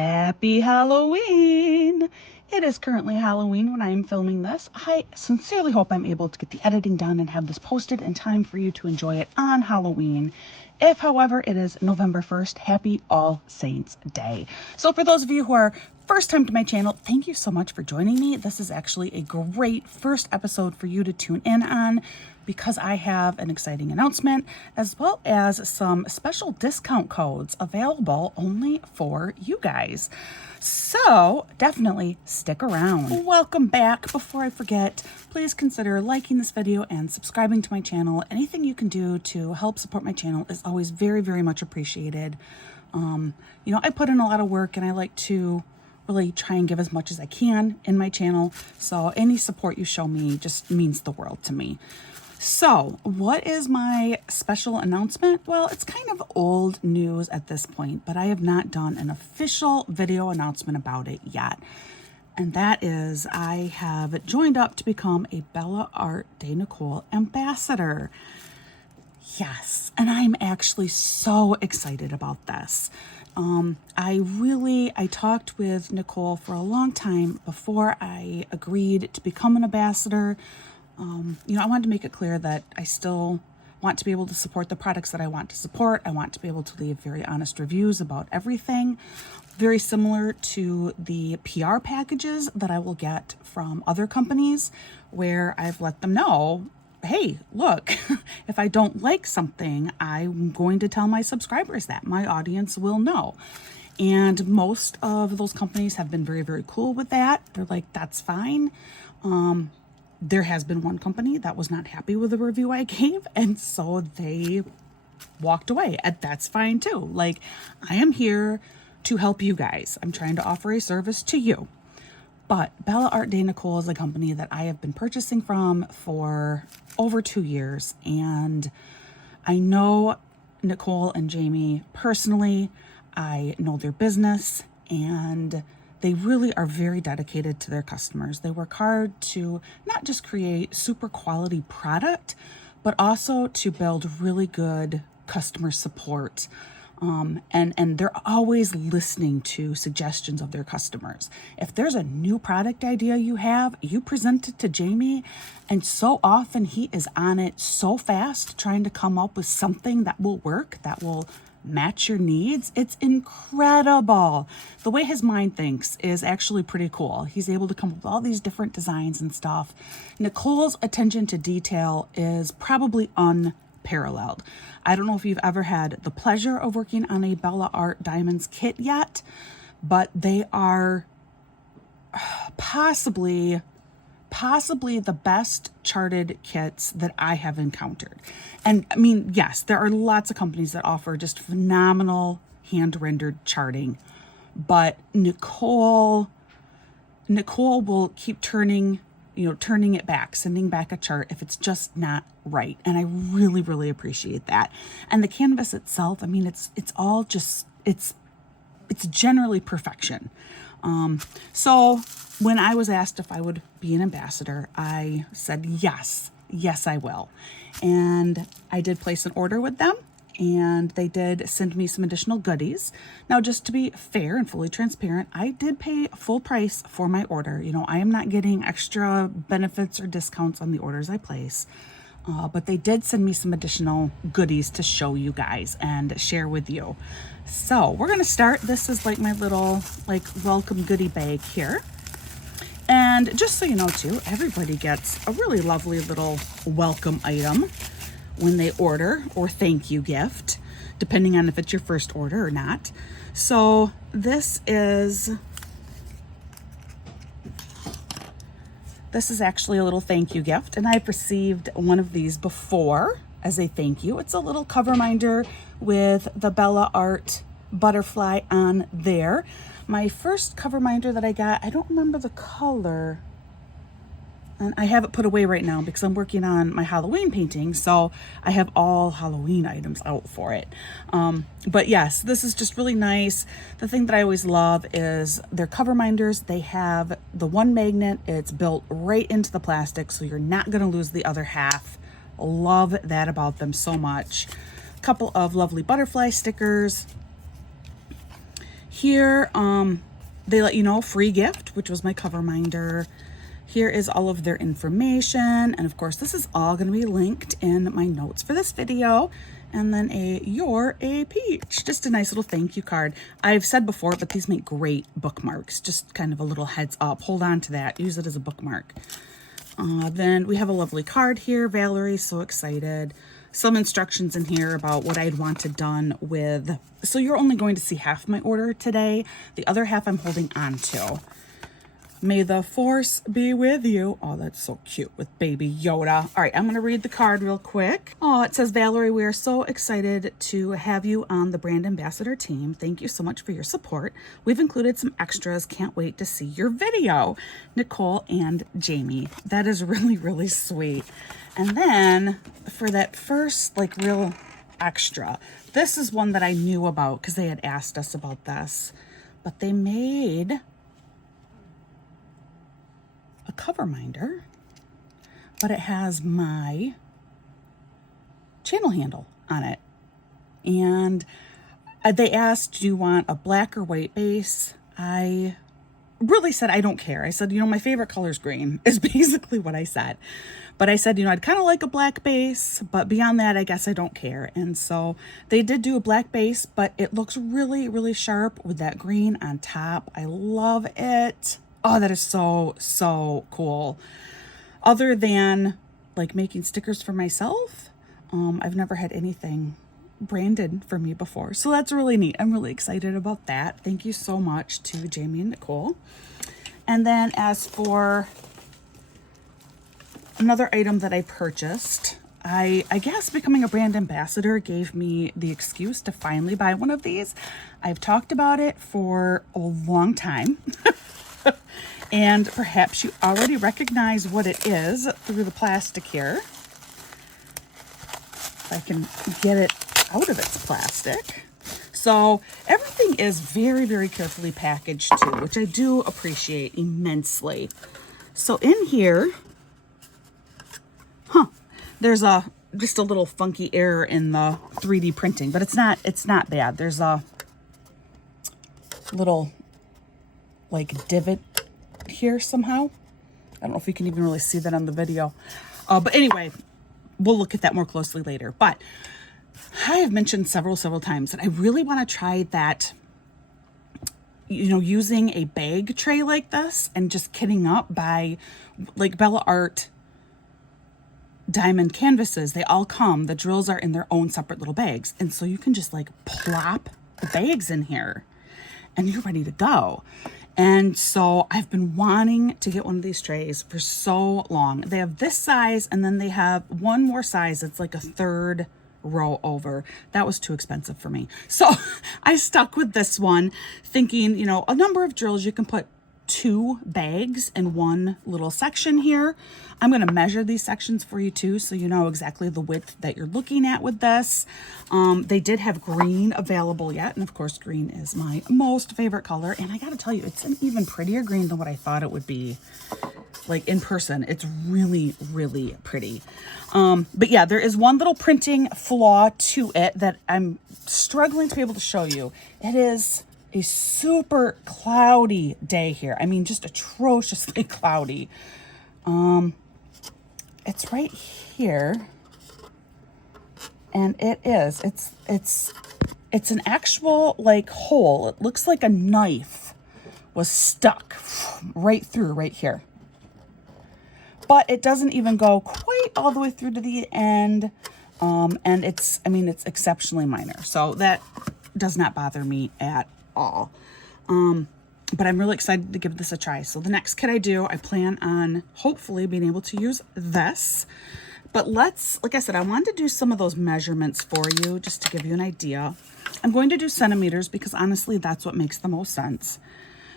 Happy Halloween! It is currently Halloween when I am filming this. I sincerely hope I'm able to get the editing done and have this posted in time for you to enjoy it on Halloween. If, however, it is November 1st, happy All Saints Day. So for those of you who are first time to my channel, thank you so much for joining me. This is actually a great first episode for you to tune in on because I have an exciting announcement as well as some special discount codes available only for you guys. So definitely stick around. Welcome back. Before I forget, please consider liking this video and subscribing to my channel. Anything you can do to help support my channel is always very, very much appreciated. You know, I put in a lot of work and I like to really try and give as much as I can in my channel. So any support you show me just means the world to me. So what is my special announcement? Well, it's kind of old news at this point, but I have not done an official video announcement about it yet. And that is I have joined up to become a Bella Art de Nicole ambassador. Yes, and I'm actually so excited about this. I talked with Nicole for a long time before I agreed to become an ambassador. You know, I wanted to make it clear that I still want to be able to support the products that I want to support. I want to be able to leave very honest reviews about everything, very similar to the PR packages that I will get from other companies where I've let them know, hey, look, if I don't like something, I'm going to tell my subscribers that. My audience will know. And most of those companies have been very, very cool with that. They're like, that's fine. There has been one company that was not happy with the review I gave, and so they walked away. And that's fine too. Like, I am here to help you guys. I'm trying to offer a service to you. But Bella Art de Nicole is a company that I have been purchasing from for over 2 years. And I know Nicole and Jamie personally. I know their business, and they really are very dedicated to their customers. They work hard to not just create super quality product, but also to build really good customer support. And they're always listening to suggestions of their customers. If there's a new product idea you have, you present it to Jamie, and so often he is on it so fast trying to come up with something that will work, that will match your needs. It's incredible. The way his mind thinks is actually pretty cool. He's able to come up with all these different designs and stuff. Nicole's attention to detail is probably unparalleled. I don't know if you've ever had the pleasure of working on a Bella Art Diamonds kit yet, but they are possibly the best charted kits that I have encountered. And I mean, yes, there are lots of companies that offer just phenomenal hand-rendered charting, but Nicole will keep turning it back, sending back a chart if it's just not right. And I really, really appreciate that. And the canvas itself, I mean, it's all just, it's generally perfection. So when I was asked if I would be an ambassador, I said, yes, I will. And I did place an order with them, and they did send me some additional goodies. Now, just to be fair and fully transparent, I did pay full price for my order. You know, I am not getting extra benefits or discounts on the orders I place. But they did send me some additional goodies to show you guys and share with you. So we're gonna start. This is like my little welcome goodie bag here. And just so you know too, everybody gets a really lovely little welcome item when they order, or thank you gift, depending on if it's your first order or not. So this is actually a little thank you gift, and I've received one of these before as a thank you. It's a little cover minder with the Bella Art butterfly on there. My first cover minder that I got, I don't remember the color, and I have it put away right now because I'm working on my Halloween painting, so I have all Halloween items out for it. But yes, this is just really nice. The thing that I always love is their cover minders. They have the one magnet. It's built right into the plastic, so you're not going to lose the other half. Love that about them so much. A couple of lovely butterfly stickers. Here, they let you know free gift, which was my cover minder. Here is all of their information. And of course, this is all going to be linked in my notes for this video. And then you're a peach, just a nice little thank you card. I've said before, but these make great bookmarks. Just kind of a little heads up. Hold on to that. Use it as a bookmark. Then we have a lovely card here. Valerie, so excited. Some instructions in here about what I'd wanted done with. So you're only going to see half my order today. The other half I'm holding on to. May the force be with you. Oh, that's so cute with baby Yoda. All right, I'm going to read the card real quick. Oh, it says, Valerie, we are so excited to have you on the brand ambassador team. Thank you so much for your support. We've included some extras. Can't wait to see your video. Nicole and Jamie. That is really, really sweet. And then for that first, like, real extra, this is one that I knew about because they had asked us about this. But they made a cover minder, but it has my channel handle on it. And they asked, do you want a black or white base? I really said, I don't care. I said, my favorite color is green, is basically what I said. But I said, I'd kind of like a black base, but beyond that, I guess I don't care. And so they did do a black base, but it looks really, really sharp with that green on top. I love it. Oh, that is so, so cool. Other than like making stickers for myself, I've never had anything branded for me before. So that's really neat. I'm really excited about that. Thank you so much to Jamie and Nicole. And then as for another item that I purchased, I guess becoming a brand ambassador gave me the excuse to finally buy one of these. I've talked about it for a long time. And perhaps you already recognize what it is through the plastic here. If I can get it out of its plastic. So everything is very, very carefully packaged too, which I do appreciate immensely. So in here, there's just a little funky error in the 3D printing, but it's not bad. There's a little like divot here somehow. I don't know if you can even really see that on the video. But anyway, we'll look at that more closely later. But I have mentioned several times that I really want to try that, using a bag tray like this and just kitting up by like Bella Art diamond canvases. They all come, the drills are in their own separate little bags. And so you can just like plop the bags in here and you're ready to go. And so I've been wanting to get one of these trays for so long. They have this size and then they have one more size. It's like a third row over. That was too expensive for me. So I stuck with this one thinking, a number of drills, you can put 2 bags in one little section here. I'm going to measure these sections for you too, so you know exactly the width that you're looking at with this. They did have green available yet, and of course green is my most favorite color, and I gotta tell you, it's an even prettier green than what I thought it would be. Like in person, it's really, really pretty. But yeah, there is one little printing flaw to it that I'm struggling to be able to show you. It is a super cloudy day here. I mean, just atrociously cloudy. It's right here, and it's an actual like hole. It looks like a knife was stuck right through right here, but it doesn't even go quite all the way through to the end. And it's exceptionally minor, so that does not bother me at all. But I'm really excited to give this a try. So the next kit I do, I plan on hopefully being able to use this. But like I said, I wanted to do some of those measurements for you just to give you an idea. I'm going to do centimeters because honestly, that's what makes the most sense.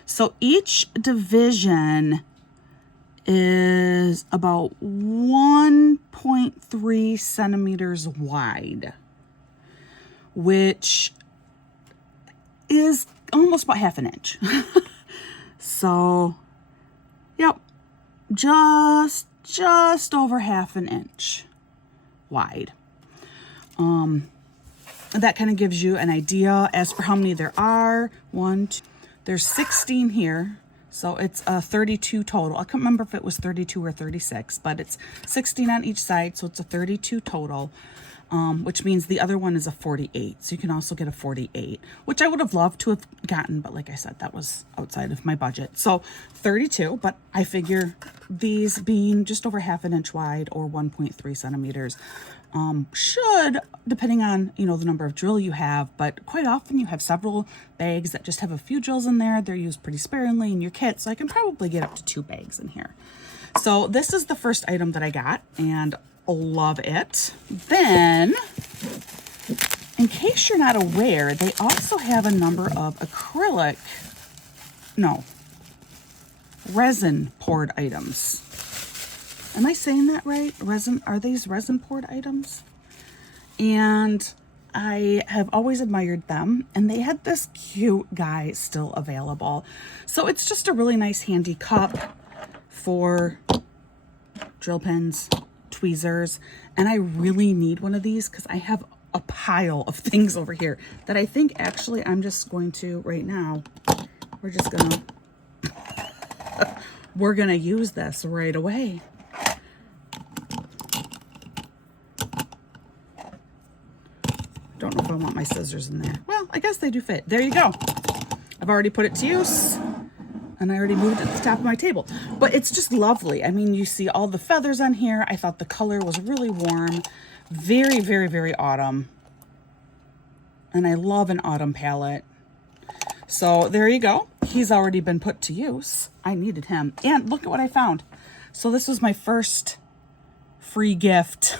So each division is about 1.3 centimeters wide, which is almost about half an inch. So, yep, just over half an inch wide. that kind of gives you an idea as for how many there are. There's 16 here. So it's a 32 total. I can't remember if it was 32 or 36, but it's 16 on each side. So it's a 32 total, which means the other one is a 48. So you can also get a 48, which I would have loved to have gotten. But like I said, that was outside of my budget. So 32, but I figure these being just over ½ inch wide or 1.3 centimeters, should, depending on, you know, the number of drill you have, but quite often you have several bags that just have a few drills in there. They're used pretty sparingly in your kit, so I can probably get up to 2 bags in here. So this is the first item that I got, and love it. Then, in case you're not aware, they also have a number of resin poured items. Am I saying that right? Resin, are these resin poured items? And I have always admired them, and they had this cute guy still available. So it's just a really nice handy cup for drill pins, tweezers, and I really need one of these because I have a pile of things over here that I think actually I'm just going to, right now, we're gonna use this right away. Don't know if I want my scissors in there. Well, I guess they do fit. There you go. I've already put it to use, and I already moved it to the top of my table. But it's just lovely. I mean, you see all the feathers on here. I thought the color was really warm. Very, very, very autumn. And I love an autumn palette. So there you go. He's already been put to use. I needed him. And look at what I found. So this was my first free gift.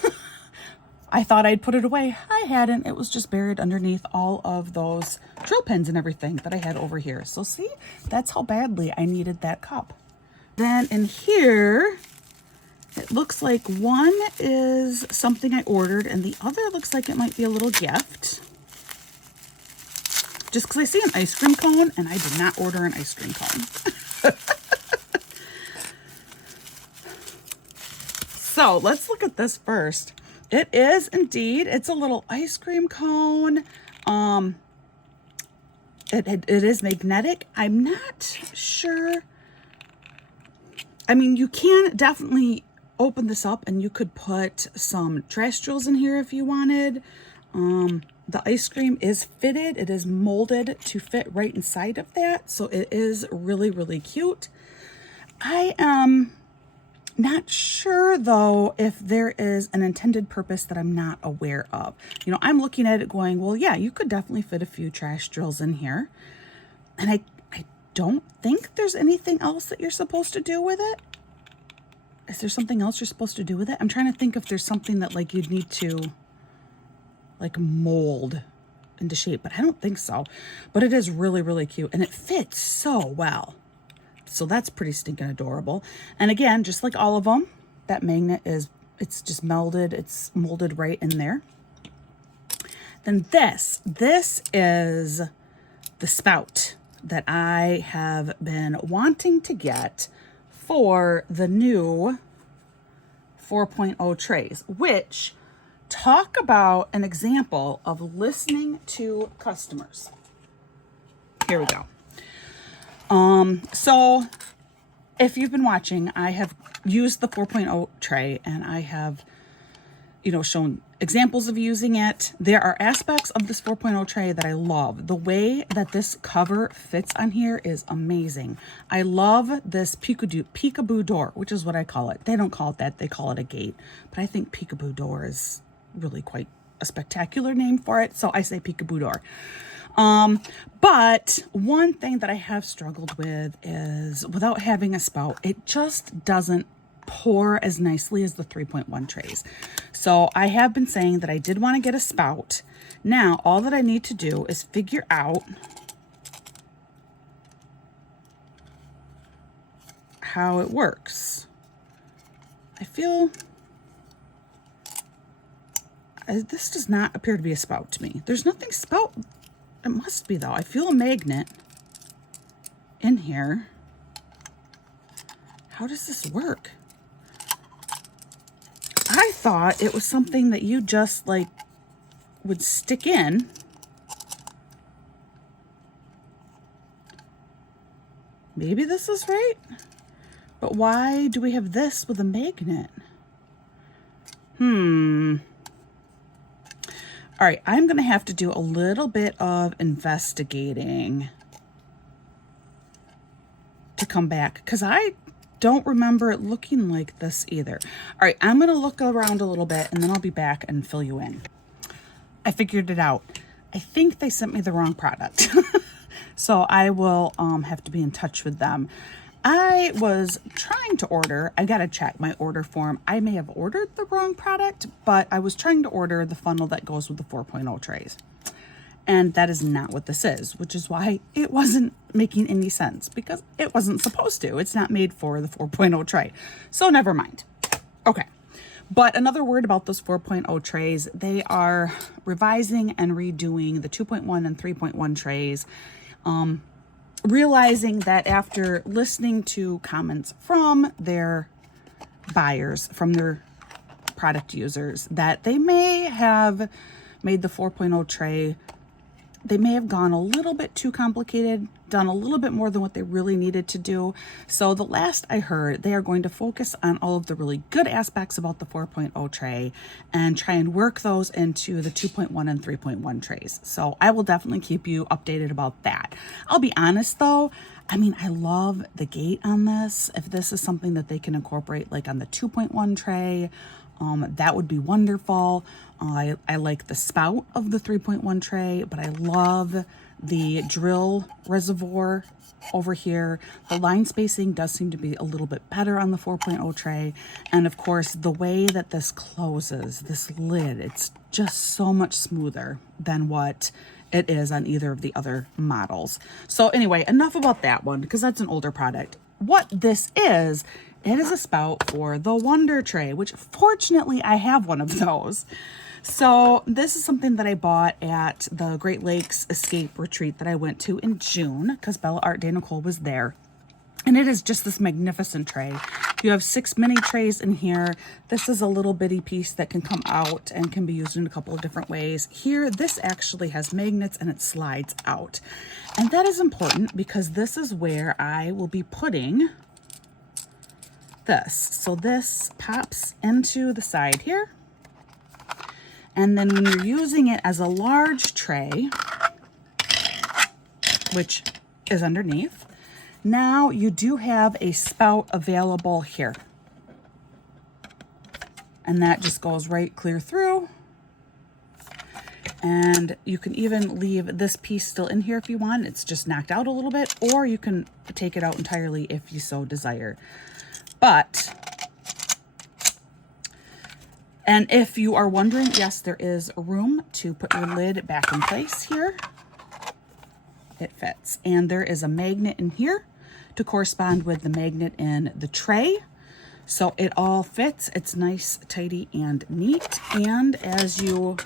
I thought I'd put it away. I hadn't. It was just buried underneath all of those drill pins and everything that I had over here. So see, that's how badly I needed that cup. Then in here, it looks like one is something I ordered and the other looks like it might be a little gift. Just because I see an ice cream cone, and I did not order an ice cream cone. So let's look at this first. It is indeed, it's a little ice cream cone. It is magnetic. I'm not sure. I mean, you can definitely open this up and you could put some trash drills in here if you wanted. The ice cream is fitted. It is molded to fit right inside of that. So it is really, really cute. I am not sure though if there is an intended purpose that I'm not aware of. You know, I'm looking at it going, well, yeah, you could definitely fit a few trash drills in here. And I don't think there's anything else that you're supposed to do with it. Is there something else you're supposed to do with it? I'm trying to think if there's something that like you'd need to like mold into shape, but I don't think so. But it is really, really cute and it fits so well. So that's pretty stinking adorable. And again, just like all of them, that magnet it's just melded. It's molded right in there. Then this is the spout that I have been wanting to get for the new 4.0 trays, which talk about an example of listening to customers. Here we go. So if you've been watching, I have used the 4.0 tray and I have, you know, shown examples of using it. There are aspects of this 4.0 tray that I love. The way that this cover fits on here is amazing. I love this peekaboo door, which is what I call it. They don't call it that. They call it a gate. But I think peekaboo door is really quite a spectacular name for it. So I say peekaboo door. But one thing that I have struggled with is without having a spout, it just doesn't pour as nicely as the 3.1 trays. So I have been saying that I did want to get a spout. Now, all that I need to do is figure out how it works. I feel this does not appear to be a spout to me. There's nothing spout. It must be though. I feel a magnet in here. How does this work? I thought it was something that you just like would stick in. Maybe this is right, but why do we have this with a magnet? All right, I'm gonna have to do a little bit of investigating to come back, because I don't remember it looking like this either. All right, I'm gonna look around a little bit and then I'll be back and fill you in. I figured it out. I think they sent me the wrong product. So I will have to be in touch with them. I was trying to order, I gotta check my order form. I may have ordered the wrong product, but I was trying to order the funnel that goes with the 4.0 trays. And that is not what this is, which is why it wasn't making any sense, because it wasn't supposed to. It's not made for the 4.0 tray. So never mind. Okay. But another word about those 4.0 trays, they are revising and redoing the 2.1 and 3.1 trays. Realizing that after listening to comments from their buyers, from their product users, that they may have made the 4.0 tray, they may have gone a little bit too complicated, done a little bit more than what they really needed to do. So the last I heard, they are going to focus on all of the really good aspects about the 4.0 tray and try and work those into the 2.1 and 3.1 trays. So I will definitely keep you updated about that. I'll be honest though, I mean, I love the gate on this. If this is something that they can incorporate like on the 2.1 tray, that would be wonderful. I like the spout of the 3.1 tray, but I love the drill reservoir over here. The line spacing does seem to be a little bit better on the 4.0 tray. And of course, the way that this closes, this lid, it's just so much smoother than what it is on either of the other models. So anyway, enough about that one, because that's an older product. What this is, it is a spout for the Wonder Tray, which fortunately I have one of those. So this is something that I bought at the Great Lakes Escape Retreat that I went to in June, because Bella Art Day Nicole was there. And it is just this magnificent tray. You have 6 mini trays in here. This is a little bitty piece that can come out and can be used in a couple of different ways. Here, this actually has magnets and it slides out. And that is important because this is where I will be putting this. So this pops into the side here. And then when you're using it as a large tray, which is underneath, now you do have a spout available here. And that just goes right clear through. And you can even leave this piece still in here if you want. It's just knocked out a little bit, or you can take it out entirely if you so desire. And if you are wondering, yes, there is room to put your lid back in place here. It fits. And there is a magnet in here to correspond with the magnet in the tray. So it all fits. It's nice, tidy, and neat. And as you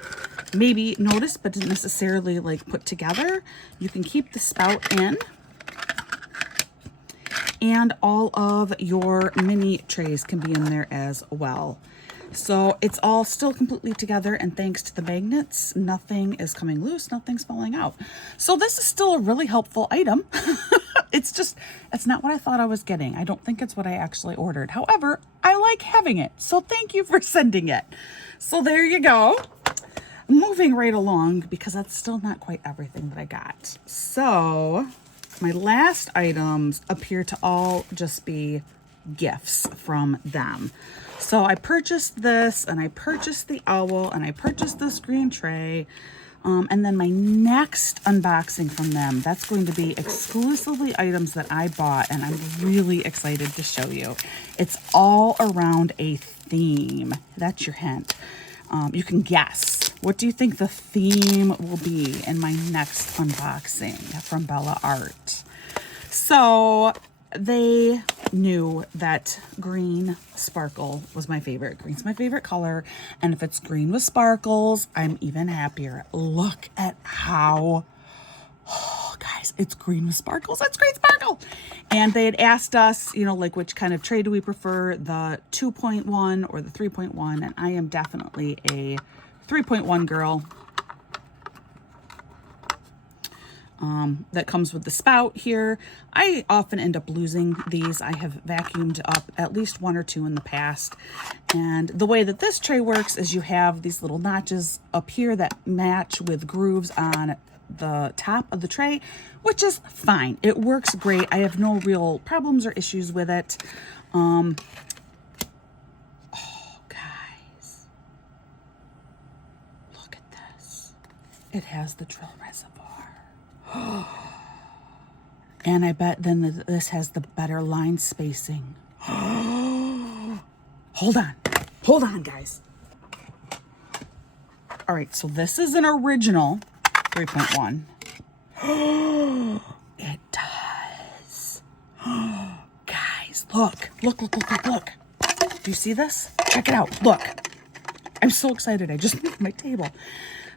maybe noticed, but didn't necessarily like put together, you can keep the spout in. And all of your mini trays can be in there as well. So it's all still completely together, and thanks to the magnets, nothing is coming loose, nothing's falling out. So this is still a really helpful item. It's not what I thought I was getting. I don't think it's what I actually ordered. However, I like having it. So thank you for sending it. So there you go. Moving right along, because that's still not quite everything that I got. So my last items appear to all just be gifts from them. So I purchased this, and I purchased the owl, and I purchased this green tray. And then my next unboxing from them, that's going to be exclusively items that I bought, and I'm really excited to show you. It's all around a theme. That's your hint. You can guess. What do you think the theme will be in my next unboxing from Bella Art? So they knew that green sparkle was my favorite. Green's my favorite color. And if it's green with sparkles, I'm even happier. Look at how, oh, guys, it's green with sparkles. That's great sparkle. And they had asked us, you know, like which kind of tray do we prefer, the 2.1 or the 3.1? And I am definitely a 3.1 girl. that comes with the spout here. I often end up losing these. I have vacuumed up at least 1 or 2 in the past. And the way that this tray works is you have these little notches up here that match with grooves on the top of the tray, which is fine. It works great. I have no real problems or issues with it. Oh, guys, look at this. It has the drill reservoir. And I bet then this has the better line spacing. Hold on, guys. All right, so this is an original 3.1. It does. Guys, look. Do you see this? Check it out. Look. I'm so excited. I just moved my table.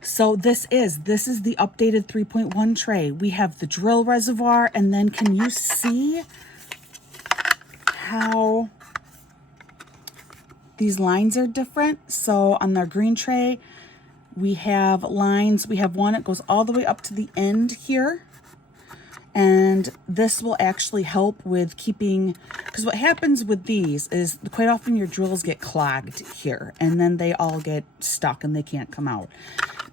So this is the updated 3.1 tray. We have the drill reservoir, and then can you see how these lines are different? So on their green tray, we have lines. We have one that goes all the way up to the end here. And this will actually help with keeping, because what happens with these is quite often your drills get clogged here and then they all get stuck and they can't come out.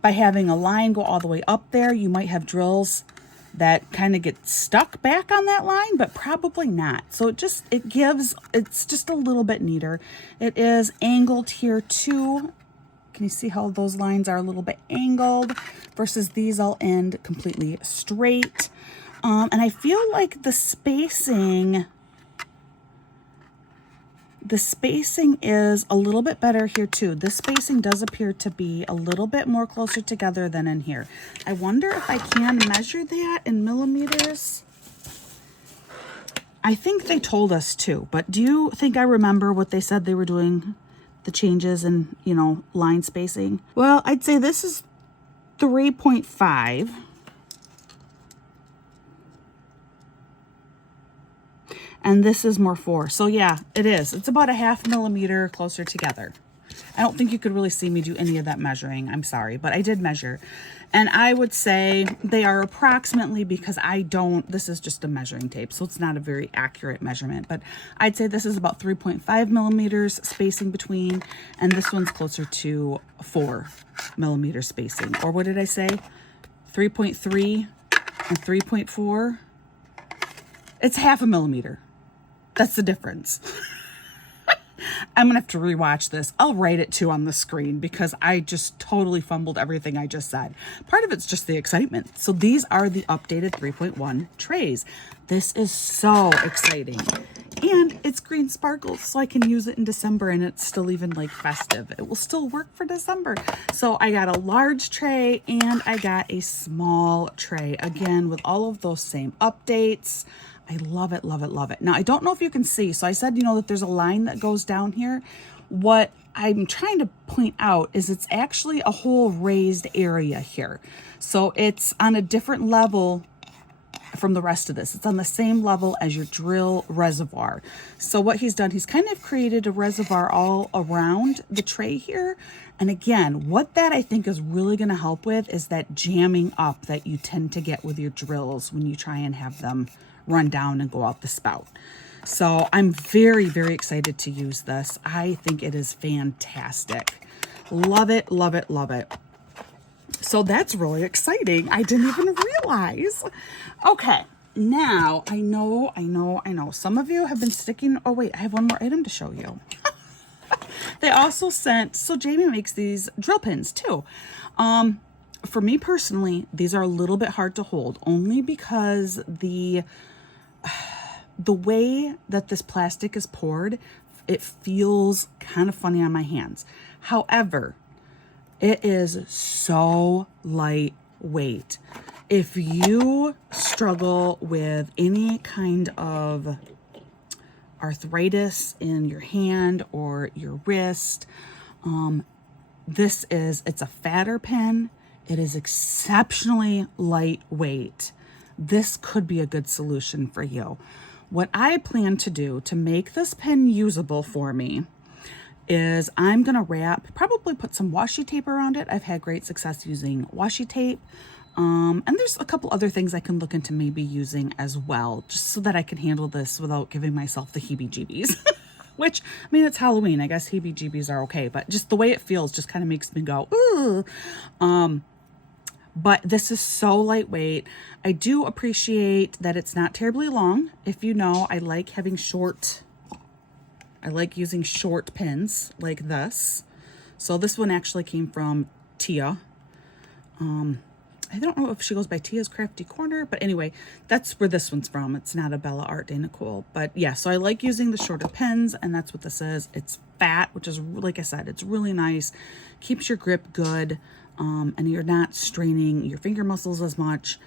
By having a line go all the way up there, you might have drills that kind of get stuck back on that line, but probably not. So it's just a little bit neater. It is angled here too. Can you see how those lines are a little bit angled versus these all end completely straight? And I feel like the spacing is a little bit better here too. This spacing does appear to be a little bit more closer together than in here. I wonder if I can measure that in millimeters. I think they told us to, but do you think I remember what they said they were doing, the changes in, line spacing? Well, I'd say this is 3.5. And this is more 4. So yeah, it is. It's about a 0.5 millimeter closer together. I don't think you could really see me do any of that measuring. I'm sorry, but I did measure. And I would say they are approximately, because this is just a measuring tape, so it's not a very accurate measurement, but I'd say this is about 3.5 millimeters spacing between, and this one's closer to 4 millimeter spacing. Or what did I say? 3.3 and 3.4. It's 0.5 millimeter. That's the difference. I'm going to have to rewatch this. I'll write it too on the screen because I just totally fumbled everything I just said. Part of it's just the excitement. So these are the updated 3.1 trays. This is so exciting. And it's green sparkles, so I can use it in December and it's still even like festive. It will still work for December. So I got a large tray and I got a small tray. Again, with all of those same updates. I love it, love it, love it. Now, I don't know if you can see. So I said, that there's a line that goes down here. What I'm trying to point out is it's actually a whole raised area here. So it's on a different level from the rest of this. It's on the same level as your drill reservoir. So what he's done, he's kind of created a reservoir all around the tray here. And again, what that I think is really going to help with is that jamming up that you tend to get with your drills when you try and have them run down and go out the spout. So I'm very, very excited to use this. I think it is fantastic. Love it, love it, love it. So that's really exciting. I didn't even realize. Okay, now I know. Some of you have been sticking. Oh wait, I have one more item to show you. They also sent, so Jamie makes these drill pins too. For me personally, these are a little bit hard to hold, only because the way that this plastic is poured, it feels kind of funny on my hands. However, it is so lightweight. If you struggle with any kind of arthritis in your hand or your wrist, it's a fatter pen. It is exceptionally lightweight. This could be a good solution for you. What I plan to do to make this pen usable for me is I'm going to probably put some washi tape around it. I've had great success using washi tape. And there's a couple other things I can look into maybe using as well, just so that I can handle this without giving myself the heebie-jeebies. Which, I mean, it's Halloween. I guess heebie-jeebies are okay, but just the way it feels just kind of makes me go, ooh. But this is so lightweight. I do appreciate that it's not terribly long. If you know, I like having I like using short pins like this. So this one actually came from Tia. I don't know if she goes by Tia's Crafty Corner, but anyway, that's where this one's from. It's not a Bella Art de Nicole, but yeah, so I like using the shorter pins, and that's what this is. It's fat, which is, like I said, it's really nice, keeps your grip good, and you're not straining your finger muscles as much.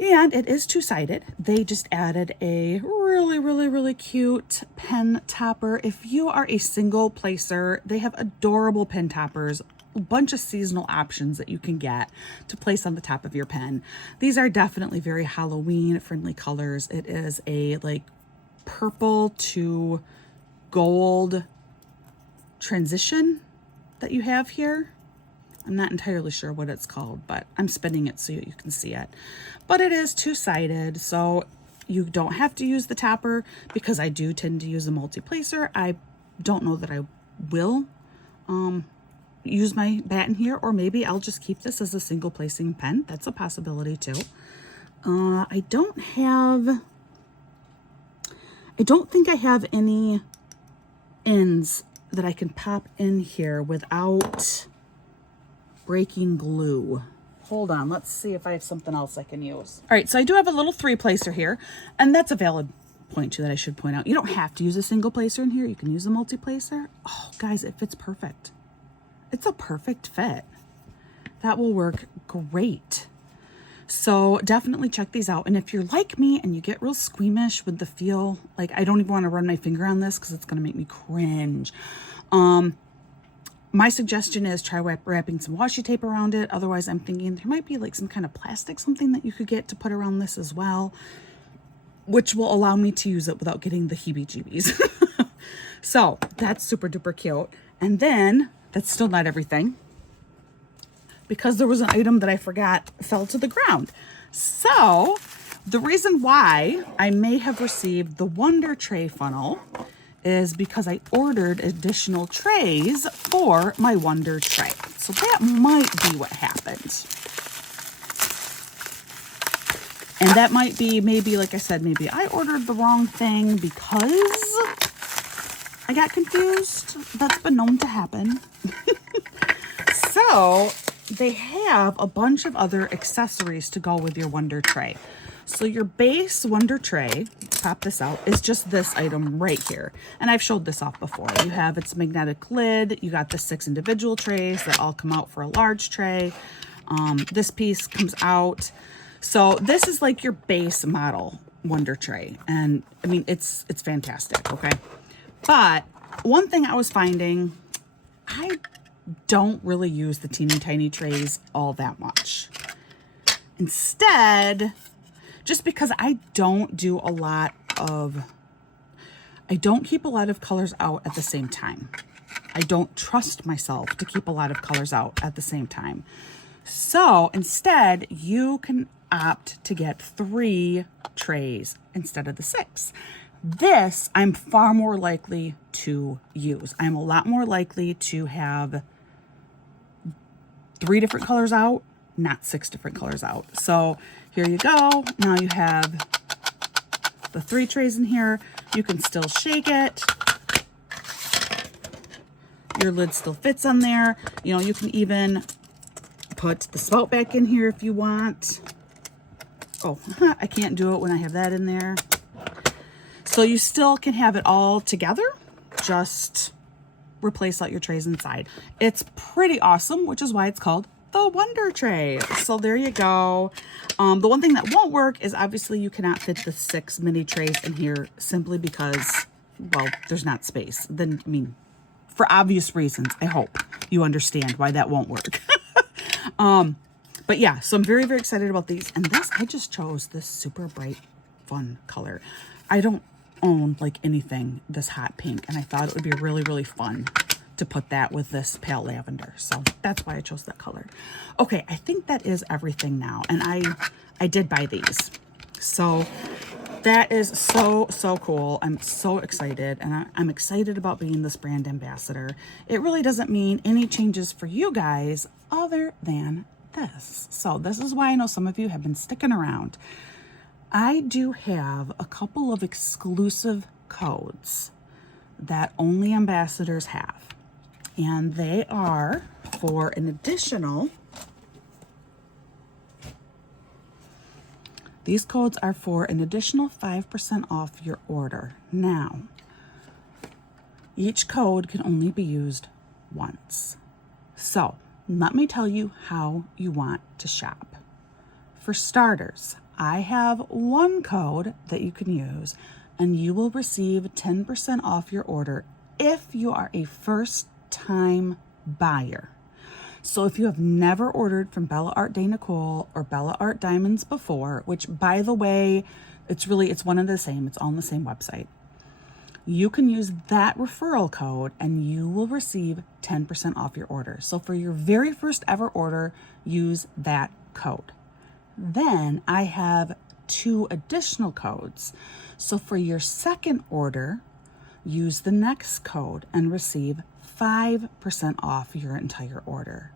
And it is two-sided. They just added a really cute pen topper. If you are a single placer, they have adorable pen toppers, a bunch of seasonal options that you can get to place on the top of your pen. These are definitely very Halloween friendly colors. It is a like purple to gold transition that you have here. I'm not entirely sure what it's called, but I'm spinning it so you can see it. But it is two-sided, so you don't have to use the topper because I do tend to use a multi-placer. I don't know that I will use my batten here, or maybe I'll just keep this as a single placing pen. That's a possibility too. I don't think I have any ends that I can pop in here without breaking glue. Hold on, let's see if I have something else I can use. All right, so I do have a little three-placer here, and that's a valid point too that I should point out. You don't have to use a single placer in here. You can use a multi-placer. Oh, guys, it fits perfect. It's a perfect fit. That will work great. So definitely check these out. And if you're like me and you get real squeamish with the feel, like I don't even want to run my finger on this because it's going to make me cringe. My suggestion is try wrapping some washi tape around it. Otherwise, I'm thinking there might be like some kind of plastic, something that you could get to put around this as well, which will allow me to use it without getting the heebie-jeebies. So that's super duper cute. And then that's still not everything, because there was an item that I forgot fell to the ground. So the reason why I may have received the Wonder Tray funnel is because I ordered additional trays for my Wonder Tray. So that might be what happened. And that might be, maybe, like I said, maybe I ordered the wrong thing because I got confused. That's been known to happen. So they have a bunch of other accessories to go with your Wonder Tray. So your base Wonder Tray, pop this out, is just this item right here. And I've showed this off before. You have its magnetic lid. You got the 6 individual trays that all come out for a large tray. This piece comes out. So this is like your base model Wonder Tray. And I mean, it's fantastic, okay? But one thing I was finding, I don't really use the teeny tiny trays all that much. Instead, just because I don't keep a lot of colors out at the same time. I don't trust myself to keep a lot of colors out at the same time. So instead, you can opt to get 3 trays instead of the 6. This I'm far more likely to use. I'm a lot more likely to have 3 different colors out, not 6 different colors out. So here you go. Now you have the 3 trays in here. You can still shake it. Your lid still fits on there. You know, you can even put the spout back in here if you want. Oh, I can't do it when I have that in there. So you still can have it all together. Just replace out your trays inside. It's pretty awesome, which is why it's called the Wonder Tray. So there you go. The one thing that won't work is obviously you cannot fit the 6 mini trays in here simply because, well, there's not space. Then, I mean, for obvious reasons, I hope you understand why that won't work. But yeah, so I'm very, very excited about these. And this, I just chose this super bright, fun color. I don't own like anything this hot pink, and I thought it would be really, really fun to put that with this pale lavender. So that's why I chose that color. Okay, I think that is everything now. And I did buy these. So that is so cool. I'm so excited, and I'm excited about being this brand ambassador. It really doesn't mean any changes for you guys other than this. So this is why I know some of you have been sticking around. I do have a couple of exclusive codes that only ambassadors have, and they are for an additional, these codes are for an additional 5% off your order. Now, each code can only be used once. So let me tell you how you want to shop. For starters, I have one code that you can use, and you will receive 10% off your order if you are a first-time buyer. So if you have never ordered from Bella Art de Nicole or Bella Art Diamonds before, which by the way, it's one and the same, it's all on the same website, you can use that referral code and you will receive 10% off your order. So for your very first ever order, use that code. Then I have 2 additional codes. So for your second order, use the next code and receive 5% off your entire order.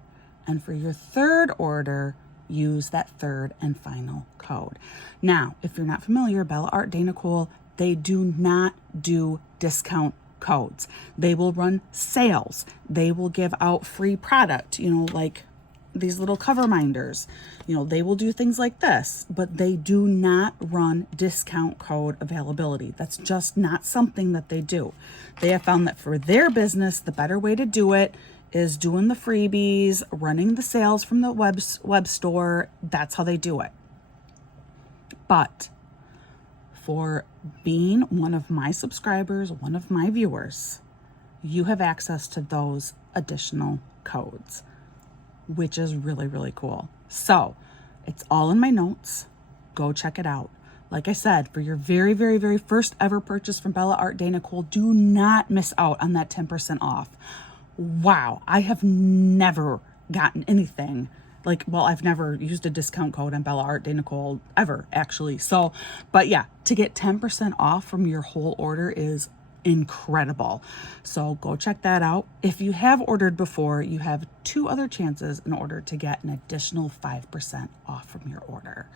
And for your third order, use that third and final code. Now, if you're not familiar, Bella Art de Nicole, they do not do discount codes. They will run sales. They will give out free product, like these little cover minders. They will do things like this, but they do not run discount code availability. That's just not something that they do. They have found that for their business, the better way to do it is doing the freebies, running the sales from the web store. That's how they do it. But for being one of my subscribers, one of my viewers, you have access to those additional codes, which is really cool. So it's all in my notes. Go check it out. Like I said, for your very first ever purchase from Bella Art de Nicole, do not miss out on that 10% off. Wow, I have never gotten anything I've never used a discount code on Bella Art de Nicole ever, actually. So, but yeah, to get 10% off from your whole order is incredible. So go check that out. If you have ordered before, you have 2 other chances in order to get an additional 5% off from your order.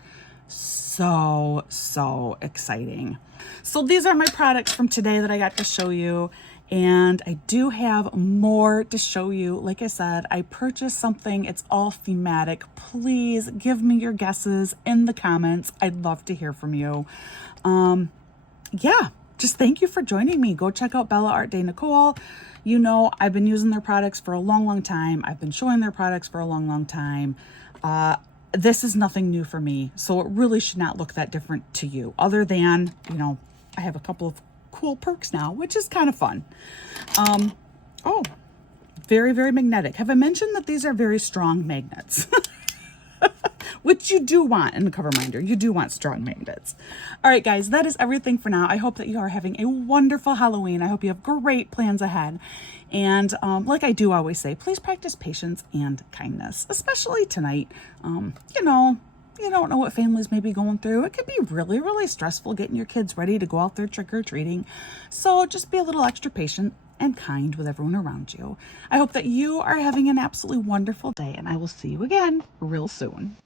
So exciting. So these are my products from today that I got to show you, and I do have more to show you. Like I said, I purchased something. It's all thematic. Please give me your guesses in the comments. I'd love to hear from you. Yeah, just thank you for joining me. Go check out Bella Art de Nicole. I've been using their products for a long time. I've been showing their products for a long time. This is nothing new for me, so it really should not look that different to you, other than, I have a couple of cool perks now, which is kind of fun. Oh, very magnetic. Have I mentioned that these are very strong magnets? Which you do want in the cover minder. You do want strong magnets. All right, guys, that is everything for now. I hope that you are having a wonderful Halloween. I hope you have great plans ahead. And like I do always say, please practice patience and kindness, especially tonight. You don't know what families may be going through. It could be really stressful getting your kids ready to go out there trick-or-treating. So just be a little extra patient and kind with everyone around you. I hope that you are having an absolutely wonderful day, and I will see you again real soon.